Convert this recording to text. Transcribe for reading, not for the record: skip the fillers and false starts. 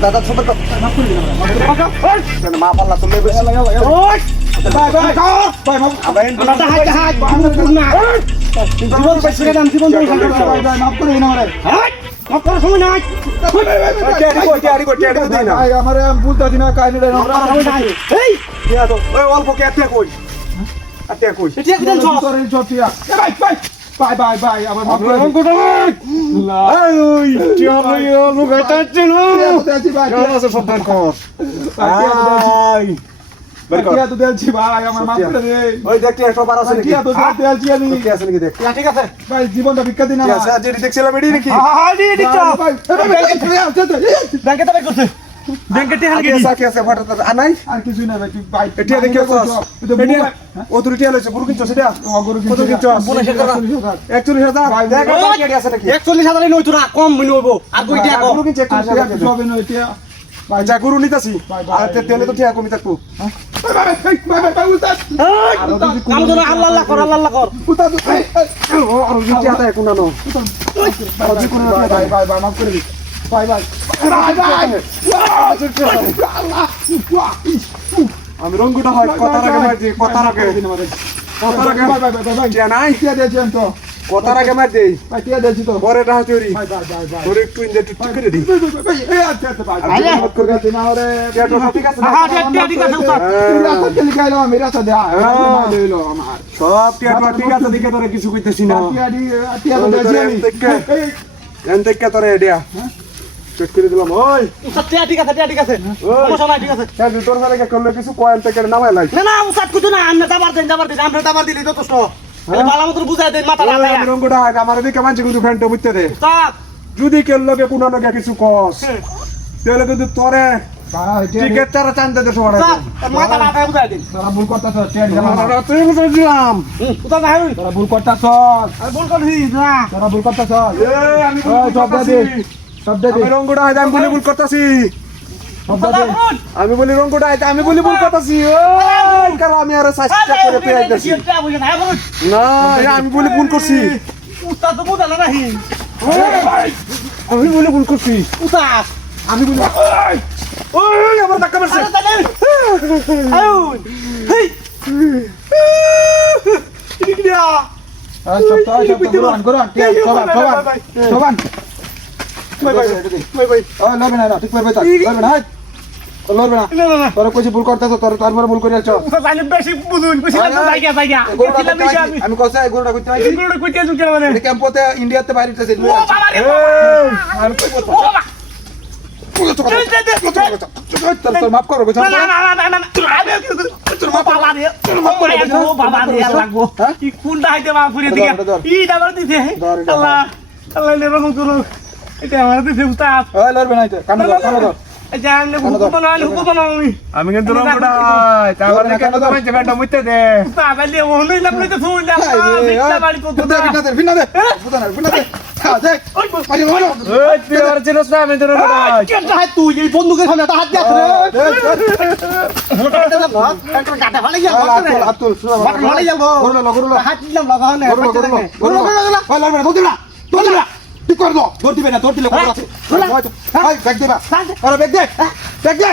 দাদা ছোট মা পাল্লা তুলে জীবনটা ভিক্ষা দিন দেখছিলাম গরু নিতেছি তেলে তো ঠিক কমি থাকবো আমি রঙ্গুটা হয় কথার আগে মার দিই কথার আগে নাই কথার আগে মার দিই পরে টাকা চুরি তোর একটু ইন্ডিয়া করে দিই সব ঠিক আছে দেখে তোরা কিছু কইতেছি না তোরে এডিয়া চেক করে দিলাম ওই ঠিক আছে সমস্যা নাই ঠিক আছে তোর সাথে করলে কিছু কয়েন থেকে নামাই লাই না উসাত কিছু না আমরা দাবার দেন আমরা দাবার দিলি যথেষ্ট বালা মত বুঝাই দেন মাথা রাখা আমি রঙ্গটা আমার দিকে মানছি কিন্তু ফ্রেন্ড বুঝতে দে যদি কেউ লোকে কোন লোকে কিছু কস তাহলে কিন্তু তোরে টিকেট তারা চান্দে দে সবাই মাথা রাখা বুঝাই দেন তোরা ভুল করতাছ তুই বুঝাই দিলাম উতা না হই তোরা ভুল করতাছ আরে ভুল করছিস না তোরা ভুল করতাছ আমি সব দে আমি রঙ্গটা আমি বলি ভুল করতাছি আমি বলি রঙ্গটা আমি বলি ভুল করতাছি ওই কারণ আমি আর সাস্তা করে পেয়াইতাছি না আমি বলি ভুল করছি উস্তাদ তো বুঝালা নাহি আমি বলি ভুল করছি উস্তাদ আমি বলি ওই আমার ধাক্কা মারছে হেই কি দিয়া সবান ভুল করতেছ তোর ভুল করে ইন্ডিয়াতে বাইরে মাফ করো আমি কিন্তু তুই বন্ধুকে ঠিক করে দাও দৌড় দিবে না দৌড় দিলে ব্যাগ দেবা ব্যাগ দে